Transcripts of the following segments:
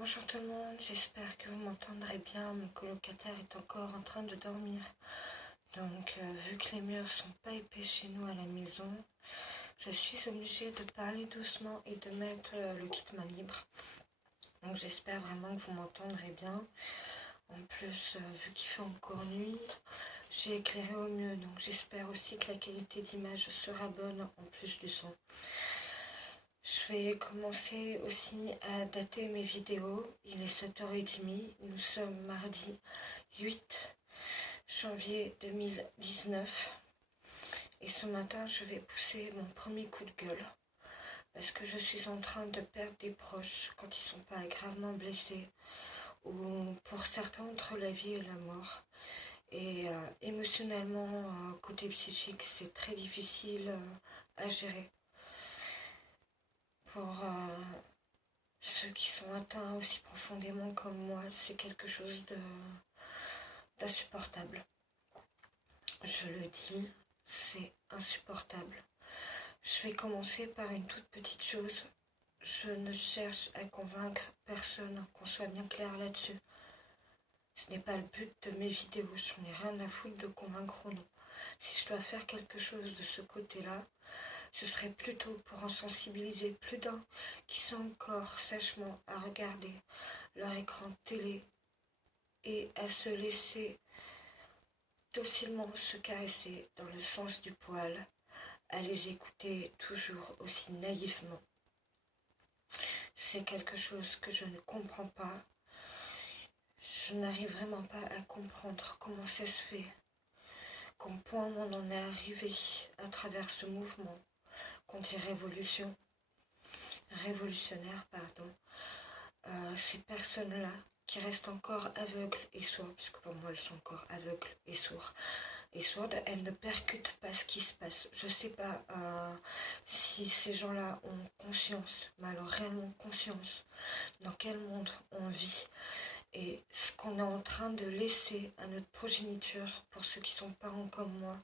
Bonjour tout le monde, j'espère que vous m'entendrez bien. Mon colocataire est encore en train de dormir. Donc vu que les murs sont pas épais chez nous à la maison, je suis obligée de parler doucement et de mettre le kit main libre. Donc j'espère vraiment que vous m'entendrez bien. En plus, vu qu'il fait encore nuit, j'ai éclairé au mieux. Donc j'espère aussi que la qualité d'image sera bonne en plus du son. Je vais commencer aussi à dater mes vidéos. Il est 7h30. Nous sommes mardi 8 janvier 2019. Et ce matin, je vais pousser mon premier coup de gueule. Parce que je suis en train de perdre des proches quand ils ne sont pas gravement blessés. Ou pour certains, entre la vie et la mort. Et émotionnellement, côté psychique, c'est très difficile à gérer. Pour ceux qui sont atteints aussi profondément comme moi, c'est quelque chose d'insupportable. Je le dis, c'est insupportable. Je vais commencer par une toute petite chose. Je ne cherche à convaincre personne, qu'on soit bien clair là-dessus. Ce n'est pas le but de mes vidéos, j'en ai rien à foutre de convaincre ou non. Si je dois faire quelque chose de ce côté-là, ce serait plutôt pour en sensibiliser plus d'un qui sont encore sèchement à regarder leur écran de télé et à se laisser docilement se caresser dans le sens du poil, à les écouter toujours aussi naïvement. C'est quelque chose que je ne comprends pas. Je n'arrive vraiment pas à comprendre comment ça se fait, qu'au point où on en est arrivé à travers ce mouvement qu'on dit révolutionnaire, ces personnes-là qui restent encore aveugles et sourdes, parce que pour moi elles sont encore aveugles et sourdes, elles ne percutent pas ce qui se passe. Je ne sais pas si ces gens-là ont conscience, mais alors réellement conscience, dans quel monde on vit et ce qu'on est en train de laisser à notre progéniture, pour ceux qui sont parents comme moi,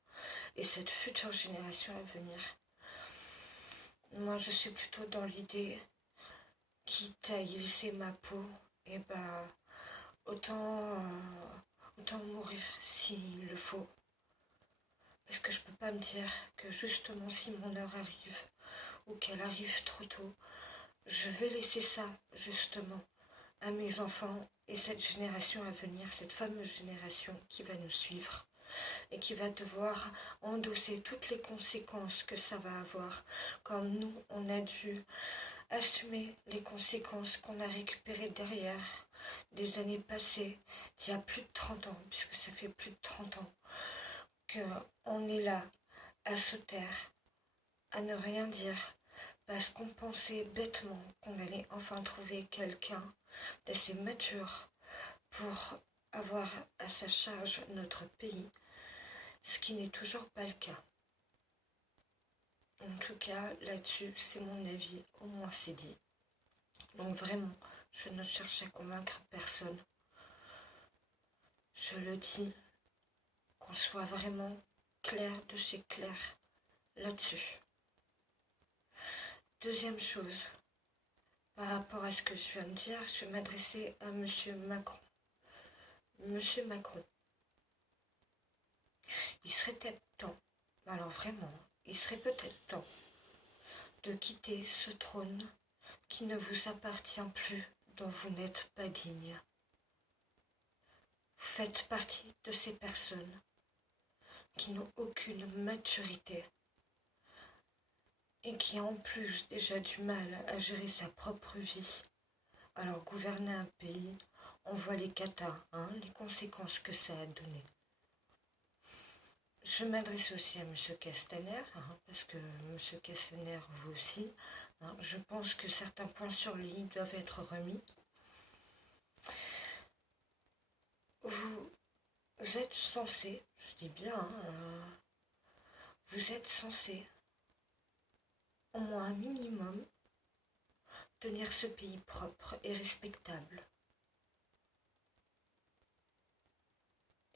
et cette future génération à venir. Moi je suis plutôt dans l'idée, quitte à y laisser ma peau, et autant mourir s'il le faut. Parce que je peux pas me dire que justement si mon heure arrive, ou qu'elle arrive trop tôt, je vais laisser ça justement à mes enfants et cette génération à venir, cette fameuse génération qui va nous suivre et qui va devoir endosser toutes les conséquences que ça va avoir, comme nous on a dû assumer les conséquences qu'on a récupérées derrière des années passées, d'il y a plus de 30 ans, puisque ça fait plus de 30 ans qu'on est là à se taire, à ne rien dire, parce qu'on pensait bêtement qu'on allait enfin trouver quelqu'un d'assez mature pour avoir à sa charge notre pays, ce qui n'est toujours pas le cas. En tout cas, là-dessus, c'est mon avis, au moins c'est dit. Donc vraiment, je ne cherche à convaincre personne. Je le dis, qu'on soit vraiment clair de chez clair là-dessus. Deuxième chose, par rapport à ce que je viens de dire, je vais m'adresser à Monsieur Macron. Monsieur Macron, il serait peut-être temps, alors vraiment, il serait peut-être temps de quitter ce trône qui ne vous appartient plus, dont vous n'êtes pas digne. Vous faites partie de ces personnes qui n'ont aucune maturité et qui en plus déjà du mal à gérer sa propre vie. Alors gouverner un pays, on voit les catas, les conséquences que ça a donné. Je m'adresse aussi à M. Castaner, parce que M. Castaner, vous aussi, je pense que certains points sur les i doivent être remis. Vous êtes censé, je dis bien, vous êtes censé, au moins un minimum, tenir ce pays propre et respectable.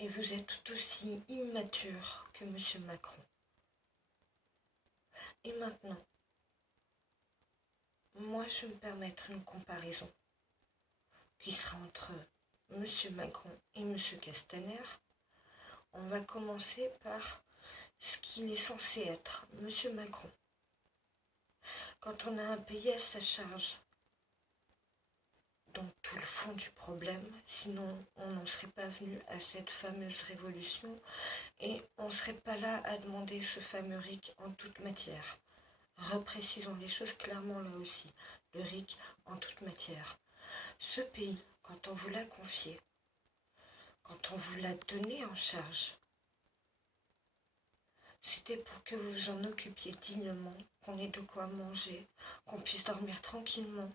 Et vous êtes tout aussi immature que M. Macron. Et maintenant, moi je vais me permettre une comparaison. qui sera entre M. Macron et M. Castaner. On va commencer par ce qu'il est censé être, M. Macron. Quand on a un pays à sa charge, donc tout le fond du problème, sinon on n'en serait pas venu à cette fameuse révolution et on ne serait pas là à demander ce fameux RIC en toute matière. Reprécisons les choses clairement là aussi, le RIC en toute matière. Ce pays, quand on vous l'a confié, quand on vous l'a donné en charge, c'était pour que vous vous en occupiez dignement, qu'on ait de quoi manger, qu'on puisse dormir tranquillement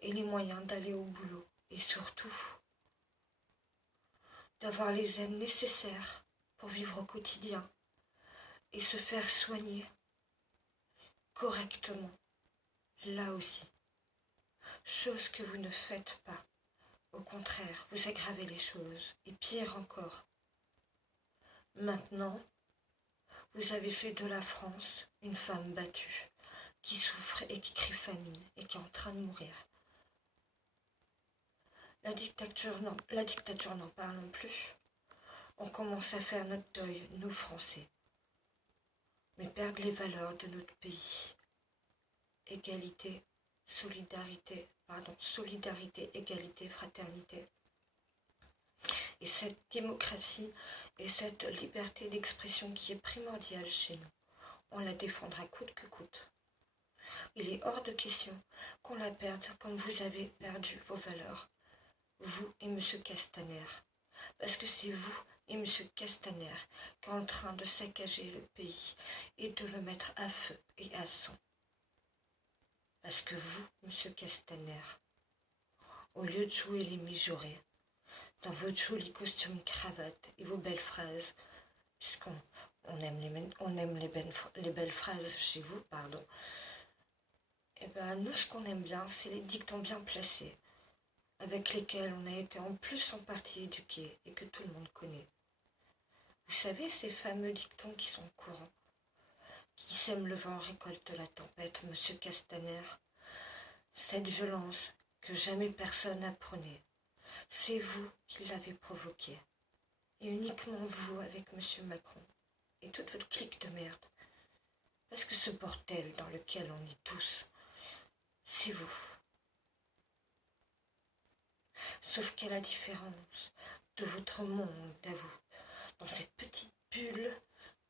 et les moyens d'aller au boulot. Et surtout, d'avoir les aides nécessaires pour vivre au quotidien et se faire soigner correctement, là aussi. Chose que vous ne faites pas. Au contraire, vous aggravez les choses. Et pire encore, maintenant, vous avez fait de la France une femme battue, qui souffre et qui crie famine et qui est en train de mourir. La dictature, n'en parlons plus. On commence à faire notre deuil, nous Français. Mais perdre les valeurs de notre pays. Égalité, solidarité, égalité, fraternité. Et cette démocratie et cette liberté d'expression qui est primordiale chez nous, on la défendra coûte que coûte. Il est hors de question qu'on la perde comme vous avez perdu vos valeurs, vous et M. Castaner. Parce que c'est vous et M. Castaner qui est en train de saccager le pays et de le mettre à feu et à sang. Parce que vous, M. Castaner, au lieu de jouer les mijaurés, dans votre joli costume cravate et vos belles phrases, puisqu'on aime les belles phrases chez vous, pardon, et bien nous ce qu'on aime bien, c'est les dictons bien placés, avec lesquels on a été en plus en partie éduqués et que tout le monde connaît. Vous savez, ces fameux dictons qui sont courants, qui sème le vent récolte la tempête, M. Castaner, cette violence que jamais personne n'apprenait, c'est vous qui l'avez provoquée. Et uniquement vous avec M. Macron et toute votre clique de merde. Parce que ce bordel dans lequel on est tous, c'est vous. Sauf qu'à la différence de votre monde à vous, dans cette petite bulle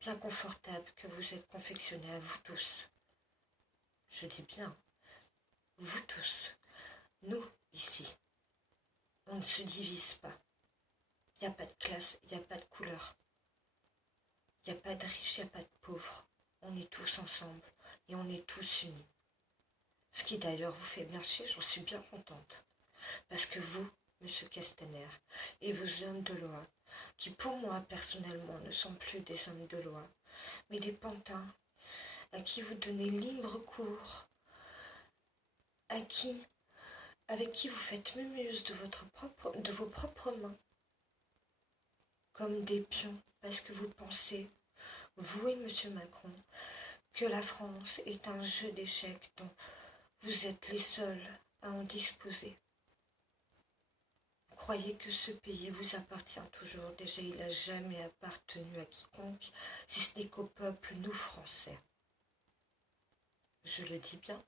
bien confortable que vous êtes confectionnée à vous tous. Je dis bien, vous tous, nous ici, on ne se divise pas. Il n'y a pas de classe, il n'y a pas de couleur. Il n'y a pas de riches, il n'y a pas de pauvres. On est tous ensemble et on est tous unis. Ce qui d'ailleurs vous fait bien chier, j'en suis bien contente. Parce que vous, M. Castaner, et vos hommes de loi, qui pour moi personnellement ne sont plus des hommes de loi, mais des pantins, à qui vous donnez libre cours, avec qui vous faites mumuse de vos propres mains, comme des pions, parce que vous pensez, vous et M. Macron, que la France est un jeu d'échecs dont vous êtes les seuls à en disposer. Vous croyez que ce pays vous appartient toujours. Déjà, il n'a jamais appartenu à quiconque, si ce n'est qu'au peuple, nous Français. Je le dis bien,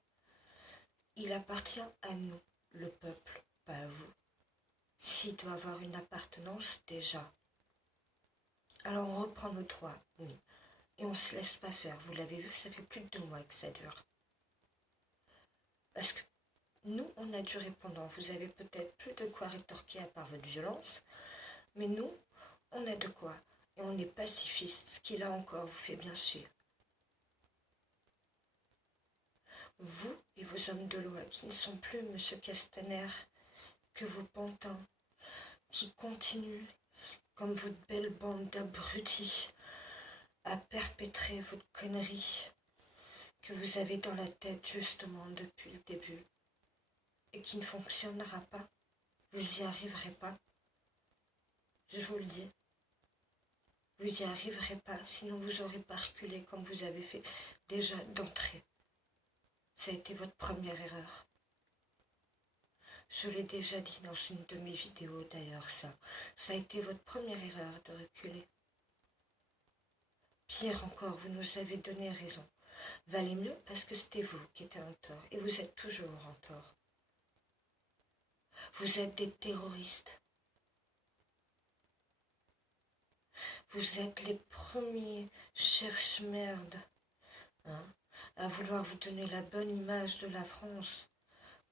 il appartient à nous, le peuple, pas à vous. S'il doit avoir une appartenance, déjà. Alors on reprend nos droits, oui. Et on ne se laisse pas faire. Vous l'avez vu, ça fait plus de 2 mois que ça dure. Parce que nous, on a du répondant. Vous avez peut-être plus de quoi rétorquer à part votre violence. Mais nous, on a de quoi. Et on est pacifiste, ce qui là encore vous fait bien chier. Vous et vos hommes de loi qui ne sont plus M. Castaner, que vos pantins, qui continuent, comme votre belle bande d'abrutis, à perpétrer votre connerie que vous avez dans la tête justement depuis le début et qui ne fonctionnera pas. Vous n'y arriverez pas. Je vous le dis. Vous n'y arriverez pas, sinon vous n'aurez pas reculé comme vous avez fait déjà d'entrée. Ça a été votre première erreur. Je l'ai déjà dit dans une de mes vidéos d'ailleurs, ça a été votre première erreur de reculer. Pire encore, vous nous avez donné raison. Valait mieux parce que c'était vous qui étiez en tort, et vous êtes toujours en tort. Vous êtes des terroristes. Vous êtes les premiers cherche-merde, hein, à vouloir vous donner la bonne image de la France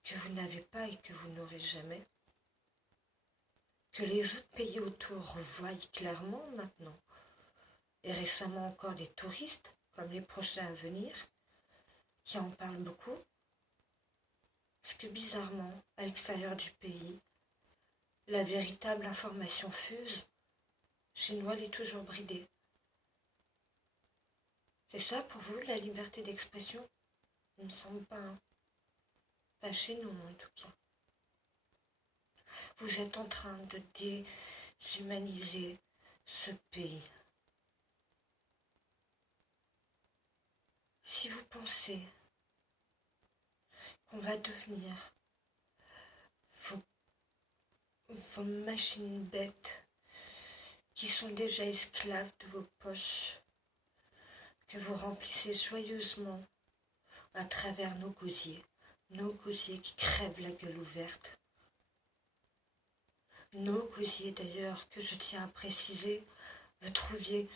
que vous n'avez pas et que vous n'aurez jamais. Que les autres pays autour voient clairement maintenant. Et récemment encore des touristes, comme les prochains à venir, qui en parlent beaucoup. Parce que bizarrement, à l'extérieur du pays, la véritable information fuse. Chez nous, elle est toujours bridée. C'est ça pour vous, la liberté d'expression? Il me semble pas, hein. Pas chez nous, en tout cas. Vous êtes en train de déshumaniser ce pays. Si vous pensez qu'on va devenir vos machines bêtes qui sont déjà esclaves de vos poches, que vous remplissez joyeusement à travers nos gosiers qui crèvent la gueule ouverte. Nos gosiers d'ailleurs, que je tiens à préciser, vous trouvez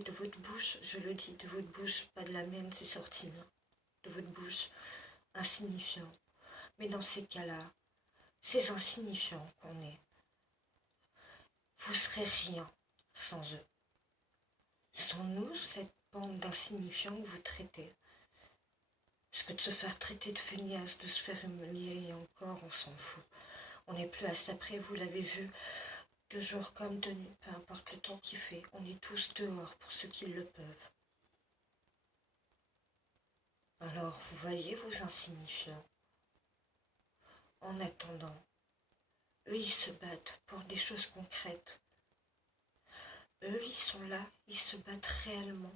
de votre bouche, je le dis, de votre bouche, pas de la mienne, c'est sorti, hein, de votre bouche, insignifiant. Mais dans ces cas-là, ces insignifiants qu'on est, vous serez rien sans eux. Sans nous, cette bande d'insignifiants que vous traitez. Parce que de se faire traiter de feignasse, de se faire humilier, et encore, on s'en fout. On n'est plus à ça près, vous l'avez vu, de jour comme de nuit, peu importe le temps qu'il fait, on est tous dehors pour ceux qui le peuvent. Alors, vous voyez vos insignifiants. En attendant, eux, ils se battent pour des choses concrètes. Eux, ils sont là, ils se battent réellement,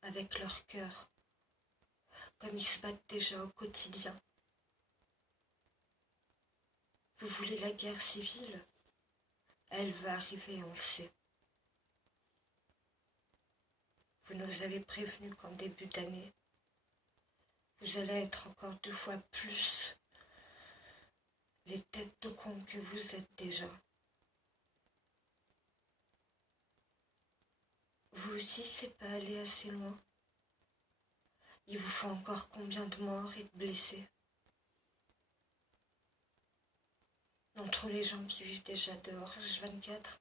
avec leur cœur, comme ils se battent déjà au quotidien. Vous voulez la guerre civile? Elle va arriver, on le sait. Vous nous avez prévenus qu'en début d'année, vous allez être encore 2 fois plus les têtes de con que vous êtes déjà. Vous aussi, c'est pas aller assez loin. Il vous faut encore combien de morts et de blessés? Entre les gens qui vivent déjà dehors H24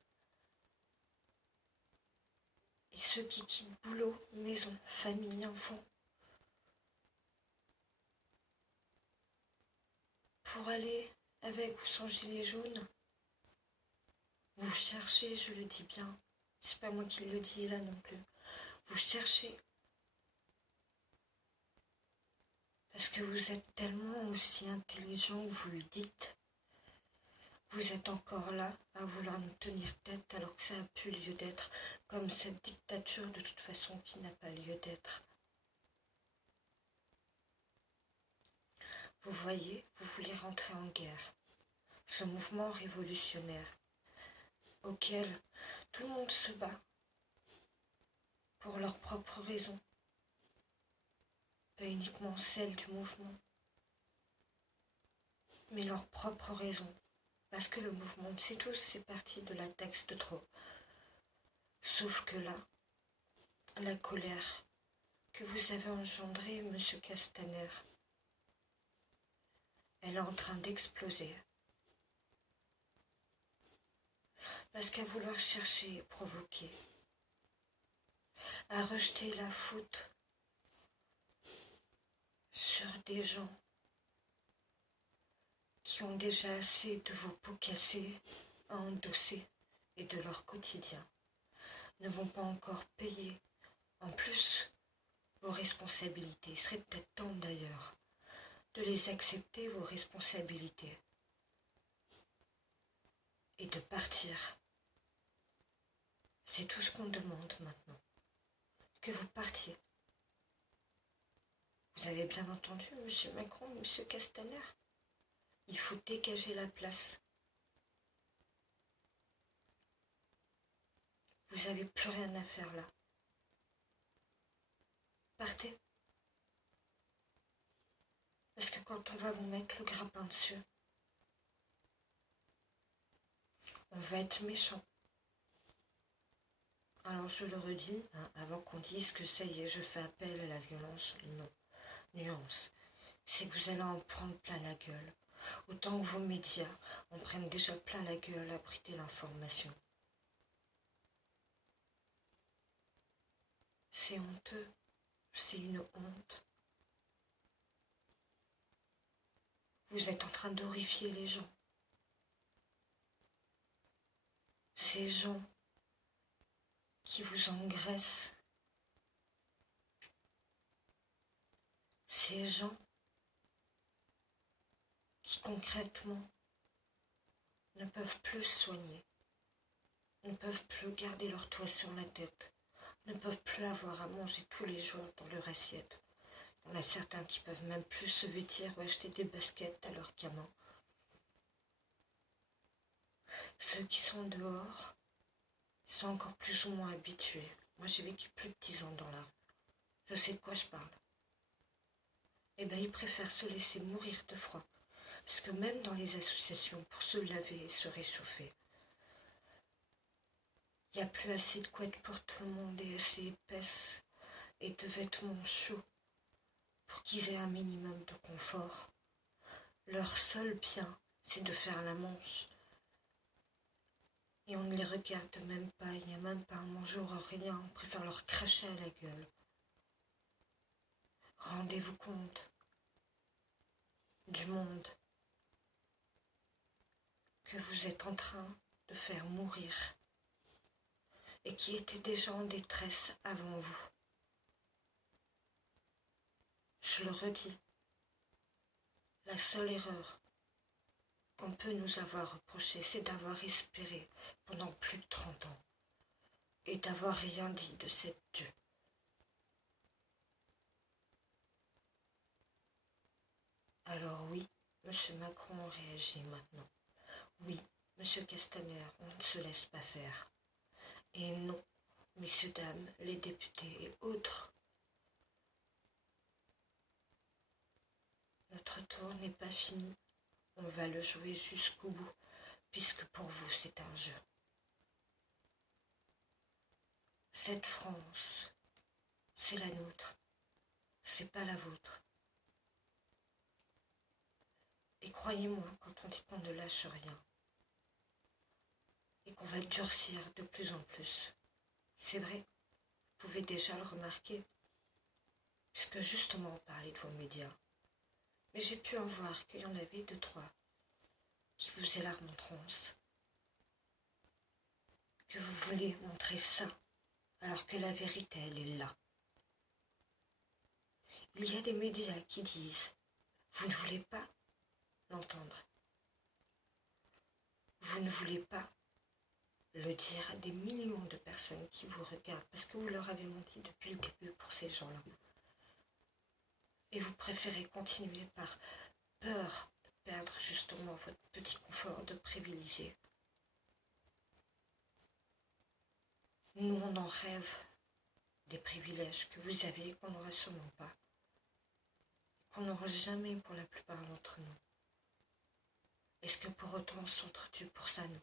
et ceux qui quittent boulot, maison, famille, enfants, pour aller avec ou sans gilet jaune, vous cherchez, je le dis bien, c'est pas moi qui le dis là non plus, vous cherchez parce que vous êtes tellement aussi intelligent que vous le dites. Vous êtes encore là à vouloir nous tenir tête alors que ça n'a plus lieu d'être, comme cette dictature de toute façon qui n'a pas lieu d'être. Vous voyez, vous voulez rentrer en guerre. Ce mouvement révolutionnaire auquel tout le monde se bat pour leurs propres raisons, pas uniquement celles du mouvement, mais leurs propres raisons. Parce que le mouvement, c'est tous, c'est parti de la taxe de trop. Sauf que là, la colère que vous avez engendrée, monsieur Castaner, elle est en train d'exploser. Parce qu'à vouloir chercher et provoquer, à rejeter la faute sur des gens qui ont déjà assez de vos pots cassés à endosser et de leur quotidien, ne vont pas encore payer en plus vos responsabilités. Il serait peut-être temps d'ailleurs de les accepter, vos responsabilités, et de partir. C'est tout ce qu'on demande maintenant, que vous partiez. Vous avez bien entendu, monsieur Macron, monsieur Castaner? Il faut dégager la place. Vous n'avez plus rien à faire là. Partez. Parce que quand on va vous mettre le grappin dessus, on va être méchant. Alors je le redis, hein, avant qu'on dise que ça y est, je fais appel à la violence, non. Nuance, c'est que vous allez en prendre plein la gueule. Autant que vos médias en prennent déjà plein la gueule à abriter l'information. C'est honteux, c'est une honte. Vous êtes en train d'horrifier les gens. Ces gens qui vous engraissent. Ces gens qui concrètement ne peuvent plus se soigner, ne peuvent plus garder leur toit sur la tête, ne peuvent plus avoir à manger tous les jours dans leur assiette. Il y en a certains qui peuvent même plus se vêtir ou acheter des baskets à leurs gamins. Ceux qui sont dehors sont encore plus ou moins habitués. Moi j'ai vécu plus de 10 ans dans la rue. Je sais de quoi je parle. Eh bien ils préfèrent se laisser mourir de froid. Parce que même dans les associations, pour se laver et se réchauffer, il n'y a plus assez de couettes pour tout le monde et assez épaisses et de vêtements chauds pour qu'ils aient un minimum de confort. Leur seul bien, c'est de faire la manche. Et on ne les regarde même pas, il n'y a même pas un bonjour, rien, on préfère leur cracher à la gueule. Rendez-vous compte du monde que vous êtes en train de faire mourir et qui était déjà en détresse avant vous. Je le redis, la seule erreur qu'on peut nous avoir reprochée, c'est d'avoir espéré pendant plus de 30 ans et d'avoir rien dit de cette Dieu. Alors oui, M. Macron réagit maintenant. Oui, M. Castaner, on ne se laisse pas faire. Et non, messieurs, dames, les députés et autres, notre tour n'est pas fini. On va le jouer jusqu'au bout, puisque pour vous c'est un jeu. Cette France, c'est la nôtre, c'est pas la vôtre. Et croyez-moi, quand on dit qu'on ne lâche rien, et qu'on va durcir de plus en plus, c'est vrai, vous pouvez déjà le remarquer, puisque justement on parlait de vos médias. Mais j'ai pu en voir qu'il y en avait 2, 3 qui vous faisaient la remontrance, que vous voulez montrer ça, alors que la vérité, elle est là. Il y a des médias qui disent, vous ne voulez pas l'entendre. Vous ne voulez pas le dire à des millions de personnes qui vous regardent, parce que vous leur avez menti depuis le début pour ces gens-là. Et vous préférez continuer par peur de perdre justement votre petit confort de privilégié. Nous, on en rêve des privilèges que vous avez et qu'on n'aura sûrement pas. Qu'on n'aura jamais pour la plupart d'entre nous. Est-ce que pour autant on s'entretue pour ça, nous?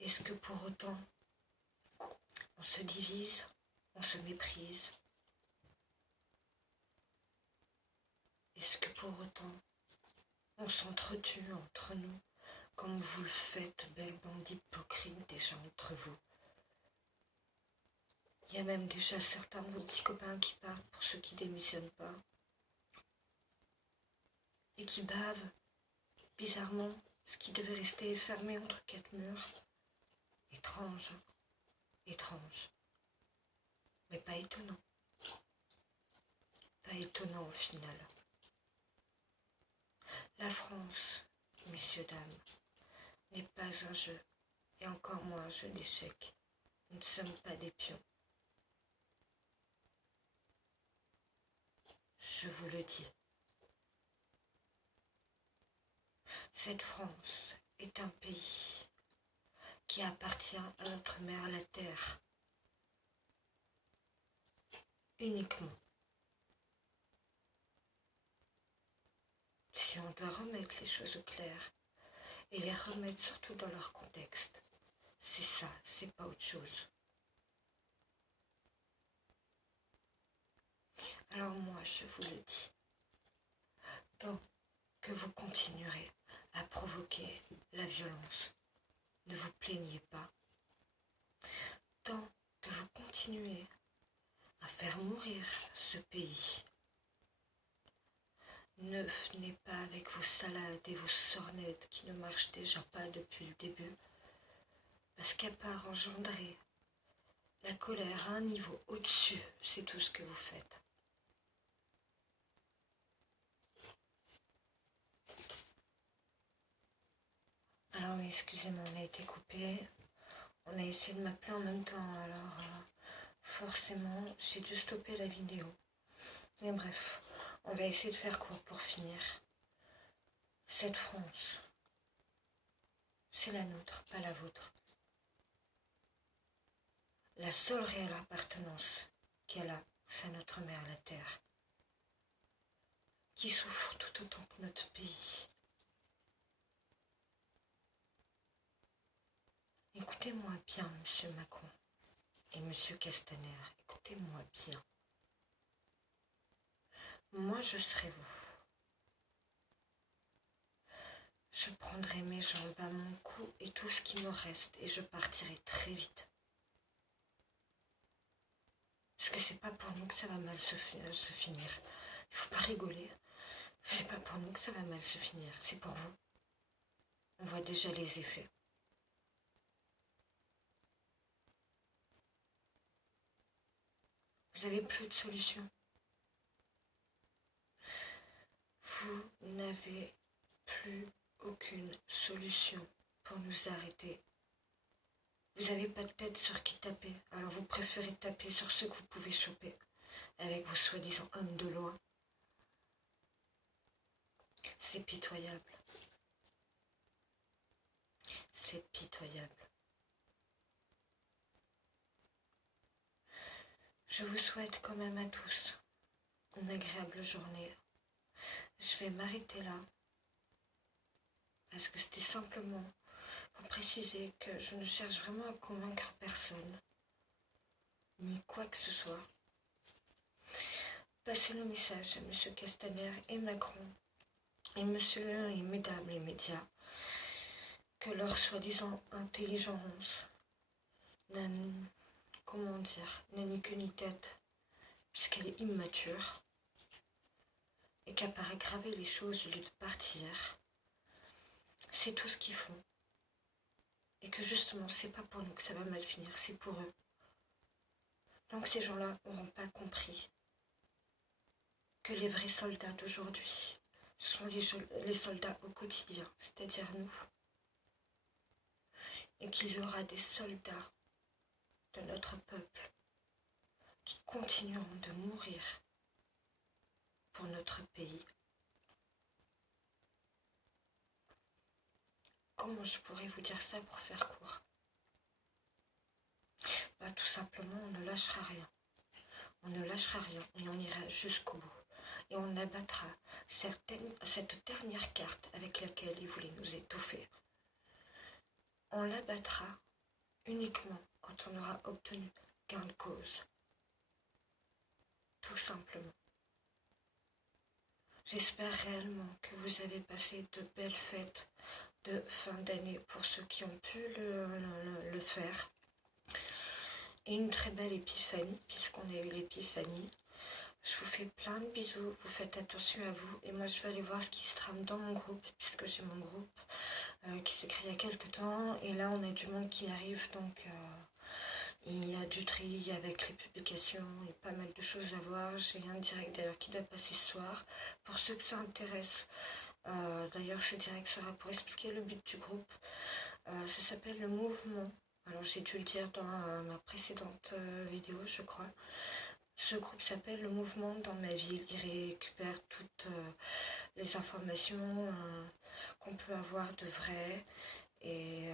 Est-ce que pour autant on se divise, on se méprise? Est-ce que pour autant on s'entretue entre nous comme vous le faites, belle bande d'hypocrites déjà entre vous? Il y a même déjà certains de vos petits copains qui partent pour ceux qui démissionnent pas. Et qui bavent, bizarrement, ce qui devait rester fermé entre 4 murs. Étrange, hein? Étrange. Mais pas étonnant. Pas étonnant au final. La France, messieurs, dames, n'est pas un jeu, et encore moins un jeu d'échecs. Nous ne sommes pas des pions. Je vous le dis. Cette France est un pays qui appartient à notre mère, la terre, uniquement. Si on doit remettre les choses au clair et les remettre surtout dans leur contexte, c'est ça, c'est pas autre chose. Alors moi, je vous le dis, tant que vous continuerez à provoquer la violence, ne vous plaignez pas. Tant que vous continuez à faire mourir ce pays, ne venez pas avec vos salades et vos sornettes qui ne marchent déjà pas depuis le début, parce qu'à part engendrer la colère à un niveau au-dessus, c'est tout ce que vous faites. Alors oui, excusez-moi, on a été coupé. On a essayé de m'appeler en même temps, alors forcément, j'ai dû stopper la vidéo. Et bref, on va essayer de faire court pour finir. Cette France, c'est la nôtre, pas la vôtre. La seule réelle appartenance qu'elle a, c'est notre mère, la terre, qui souffre tout autant que notre pays. Écoutez-moi bien, monsieur Macron et monsieur Castaner, écoutez-moi bien. Moi, je serai vous. Je prendrai mes jambes à mon cou et tout ce qui me reste et je partirai très vite. Parce que c'est pas pour nous que ça va mal se finir. Il faut pas rigoler. C'est pas pour nous que ça va mal se finir, c'est pour vous. On voit déjà les effets. Vous n'avez plus de solution. Vous n'avez plus aucune solution pour nous arrêter. Vous n'avez pas de tête sur qui taper, alors vous préférez taper sur ceux que vous pouvez choper, avec vos soi-disant hommes de loi. C'est pitoyable. C'est pitoyable. Je vous souhaite quand même à tous une agréable journée. Je vais m'arrêter là, parce que c'était simplement pour préciser que je ne cherche vraiment à convaincre personne, ni quoi que ce soit. Passez le message à M. Castaner et Macron, et monsieur et mesdames les médias, que leur soi-disant intelligence n'a, comment dire, n'a ni queue ni tête, puisqu'elle est immature, et qu'à part aggraver les choses au lieu de partir, c'est tout ce qu'ils font. Et que justement, c'est pas pour nous que ça va mal finir, c'est pour eux. Donc ces gens-là n'auront pas compris que les vrais soldats d'aujourd'hui sont les soldats au quotidien, c'est-à-dire nous. Et qu'il y aura des soldats de notre peuple qui continueront de mourir pour notre pays. Comment je pourrais vous dire ça pour faire court? Bah, tout simplement, on ne lâchera rien. On ne lâchera rien et on ira jusqu'au bout. Et on abattra cette dernière carte avec laquelle ils voulaient nous étouffer. On l'abattra uniquement quand on aura obtenu gain de cause. Tout simplement. J'espère réellement que vous avez passé de belles fêtes de fin d'année pour ceux qui ont pu le faire. Et une très belle épiphanie, puisqu'on a eu l'épiphanie. Je vous fais plein de bisous, vous faites attention à vous. Et moi je vais aller voir ce qui se trame dans mon groupe, puisque j'ai mon groupe qui s'est créé il y a quelques temps. Et là on a du monde qui arrive, donc il y a du tri avec les publications, il y a pas mal de choses à voir. J'ai un direct d'ailleurs qui doit passer ce soir. Pour ceux que ça intéresse, d'ailleurs ce direct sera pour expliquer le but du groupe. Ça s'appelle le mouvement. Alors j'ai dû le dire dans ma précédente vidéo, je crois. Ce groupe s'appelle le mouvement dans ma ville. Il récupère toutes les informations qu'on peut peut avoir de vrai et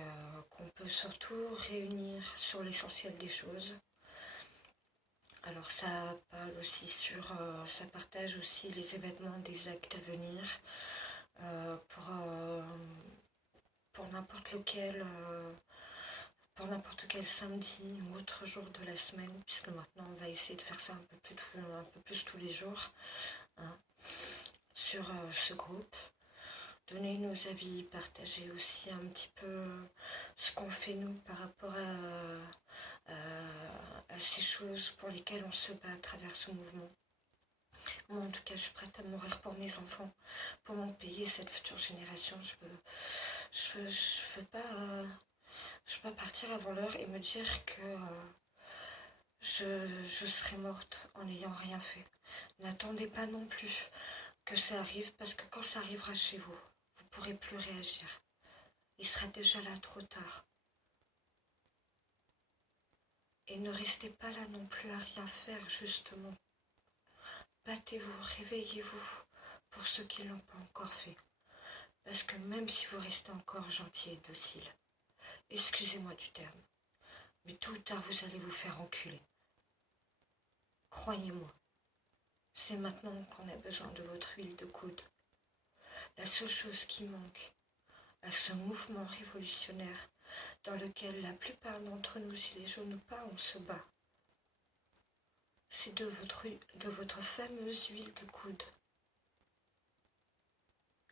qu'on peut surtout réunir sur l'essentiel des choses. Alors ça parle aussi ça partage aussi les événements des actes à venir pour pour n'importe quel samedi ou autre jour de la semaine, puisque maintenant on va essayer de faire ça un peu plus tous les jours, hein, sur ce groupe. Donner nos avis, partager aussi un petit peu ce qu'on fait nous par rapport à ces choses pour lesquelles on se bat à travers ce mouvement. Moi en tout cas je suis prête à mourir pour mes enfants, pour mon pays, cette future génération. Je veux pas partir avant l'heure et me dire que je serai morte en n'ayant rien fait. N'attendez pas non plus que ça arrive, parce que quand ça arrivera chez vous, vous ne pourrez plus réagir. Il sera déjà là trop tard. Et ne restez pas là non plus à rien faire, justement. Battez-vous, réveillez-vous pour ceux qui ne l'ont pas encore fait. Parce que même si vous restez encore gentil et docile, excusez-moi du terme, mais tôt ou tard vous allez vous faire enculer. Croyez-moi, c'est maintenant qu'on a besoin de votre huile de coude. La seule chose qui manque à ce mouvement révolutionnaire dans lequel la plupart d'entre nous, gilets jaunes ou pas, on se bat, c'est de votre fameuse huile de coude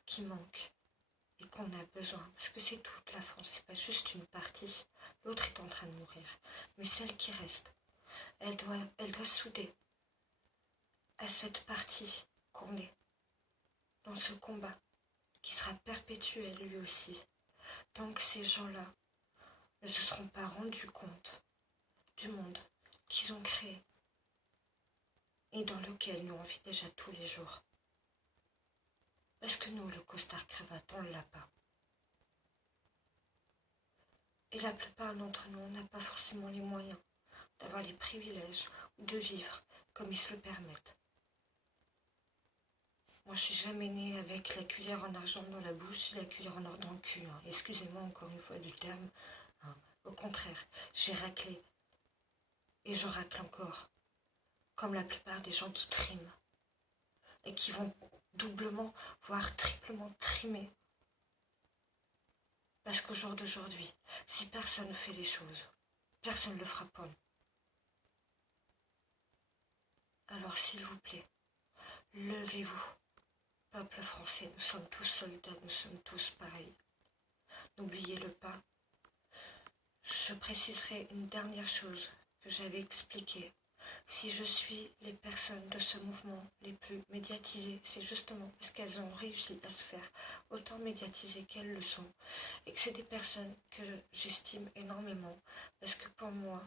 qui manque et qu'on a besoin, parce que c'est toute la France, c'est pas juste une partie. L'autre est en train de mourir, mais celle qui reste, elle doit souder à cette partie qu'on est dans ce combat qui sera perpétuel lui aussi. Tant que ces gens-là ne se seront pas rendus compte du monde qu'ils ont créé et dans lequel nous on vit déjà tous les jours. Parce que nous, le costard cravate, on ne l'a pas. Et la plupart d'entre nous, on n'a pas forcément les moyens d'avoir les privilèges ou de vivre comme ils se le permettent. Moi, je suis jamais née avec la cuillère en argent dans la bouche et la cuillère en or dans le cul. Hein. Excusez-moi encore une fois du terme. Hein. Au contraire, j'ai raclé. Et je racle encore. Comme la plupart des gens qui triment. Et qui vont doublement, voire triplement trimer. Parce qu'au jour d'aujourd'hui, si personne ne fait les choses, personne ne le fera pour nous. Alors s'il vous plaît, levez-vous. Peuple français, nous sommes tous soldats, nous sommes tous pareils. N'oubliez-le pas. Je préciserai une dernière chose que j'avais expliquée. Si je suis les personnes de ce mouvement les plus médiatisées, c'est justement parce qu'elles ont réussi à se faire autant médiatiser qu'elles le sont. Et que c'est des personnes que j'estime énormément. Parce que pour moi,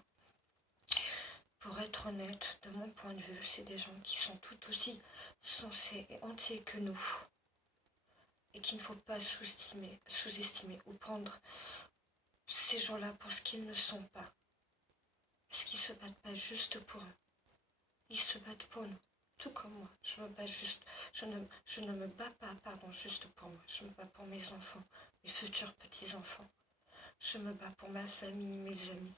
pour être honnête, de mon point de vue, c'est des gens qui sont tout aussi sensés et entiers que nous. Et qu'il ne faut pas sous-estimer ou prendre ces gens-là pour ce qu'ils ne sont pas. Parce qu'ils ne se battent pas juste pour eux. Ils se battent pour nous. Tout comme moi. Je ne me bats pas, juste pour moi. Je me bats pour mes enfants, mes futurs petits-enfants. Je me bats pour ma famille, mes amis.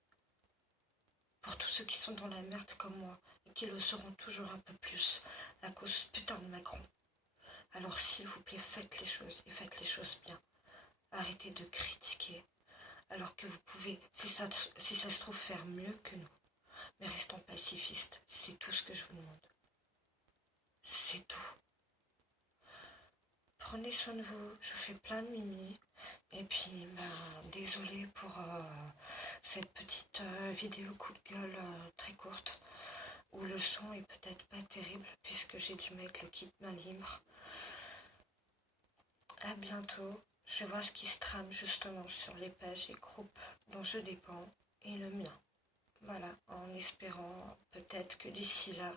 Pour tous ceux qui sont dans la merde comme moi et qui le seront toujours un peu plus à cause putain de Macron. Alors s'il vous plaît, faites les choses et faites les choses bien. Arrêtez de critiquer alors que vous pouvez, si ça se trouve, faire mieux que nous. Mais restons pacifistes, c'est tout ce que je vous demande. C'est tout. Prenez soin de vous, je fais plein de mimi. Et puis, désolée pour cette petite vidéo coup de gueule très courte, où le son est peut-être pas terrible, puisque j'ai dû mettre le kit main libre. À bientôt. Je vais voir ce qui se trame justement sur les pages et groupes dont je dépends et le mien. Voilà, en espérant peut-être que d'ici là,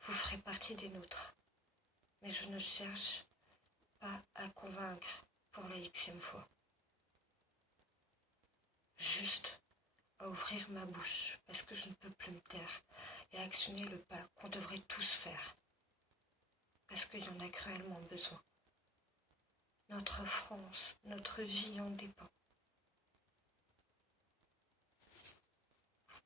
vous ferez partie des nôtres. Mais je ne cherche pas à convaincre pour la xème fois. Juste à ouvrir ma bouche parce que je ne peux plus me taire et à actionner le pas qu'on devrait tous faire. Parce qu'il y en a cruellement besoin. notre France, notre vie en dépend.